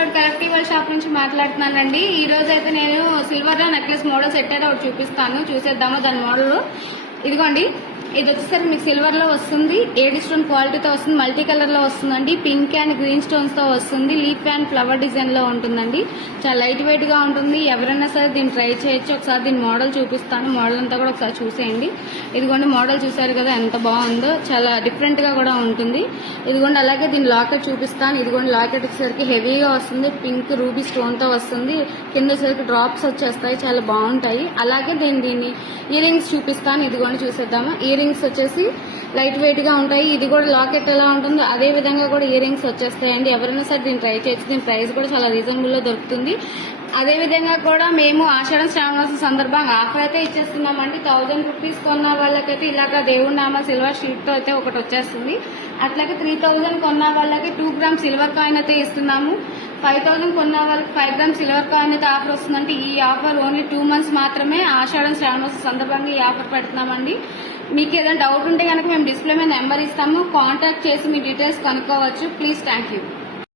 Download collective shop నుంచి మాట్లాడుతున్నానండి. ఈ రోజు అయితే నేను సిల్వర్ లో నెక్లెస్ మోడల్ సెట్ అయితే ఒకటి చూపిస్తాను, చూసేద్దాము దాని మోడల్. ఇదిగోండి, ఇది వచ్చేసరికి మీకు సిల్వర్ లో వస్తుంది, ఏడి స్టోన్ క్వాలిటీతో వస్తుంది, మల్టీ కలర్ లో వస్తుందండి, పింక్ అండ్ గ్రీన్ స్టోన్స్ తో వస్తుంది, లీఫ్ అండ్ ఫ్లవర్ డిజైన్ లో ఉంటుందండి. చాలా లైట్ వెయిట్ గా ఉంటుంది, ఎవరైనా సరే దీన్ని ట్రై చేయొచ్చు. ఒకసారి దీని మోడల్ చూపిస్తాను, మోడల్ అంతా కూడా ఒకసారి చూసేయండి. ఇదిగోండి మోడల్ చూసారు కదా ఎంత బాగుందో, చాలా డిఫరెంట్ గా కూడా ఉంటుంది. ఇదిగోండి అలాగే దీని లాకెట్ చూపిస్తాను. ఇదిగోండి లాకెట్ వచ్చేసరికి హెవీగా వస్తుంది, పింక్ రూబీ స్టోన్ తో వస్తుంది, కింద వచ్చేసరికి డ్రాప్స్ వచ్చేస్తాయి, చాలా బాగుంటాయి. అలాగే దీన్ని ఇయర్ రింగ్స్ చూపిస్తాను. ఇదిగోండి చూసేద్దాము. ఇయర్ రింగ్స్ వచ్చేసి లైట్ వెయిట్ గా ఉంటాయి. ఇది కూడా లాకెట్ ఎలా ఉంటుందో అదే విధంగా కూడా ఇయర్ రింగ్స్ వచ్చేస్తాయండి. ఎవరైనా సరే దీన్ని ట్రై చేయొచ్చు. దీని ప్రైస్ కూడా చాలా రీజనబుల్ లో దొరుకుతుంది. అదే విధంగా కూడా మేము ఆషాఢ శ్రావణ సందర్భంగా ఆఫర్ అయితే ఇచ్చేస్తున్నామండి. 1000 రూపీస్ కొన్న వాళ్ళకైతే ఇలాగ దేవుడి నామ సిల్వర్ షీట్ తో అయితే ఒకటి వచ్చేస్తుంది. అట్లాగే 3000 కొన్న వాళ్ళకి 2 గ్రామ్ సిల్వర్ కాయిన్ అయితే ఇస్తున్నాము. 5000 కొన్న వాళ్ళకి 5 గ్రామ్ సిల్వర్ కాయిన్ అయితే ఆఫర్ వస్తుందంటే ఈ ఆఫర్ ఓన్లీ 2 months మాత్రమే. ఆషాఢ శ్రావణ సందర్భంగా ఈ ఆఫర్ పెడుతున్నామండి. మీకు ఏదైనా డౌట్ ఉంటే కనుక మేము డిస్ప్లే మీద నెంబర్ ఇస్తాము, కాంటాక్ట్ చేసి మీ డీటెయిల్స్ కనుక్కోవచ్చు. Please, thank you.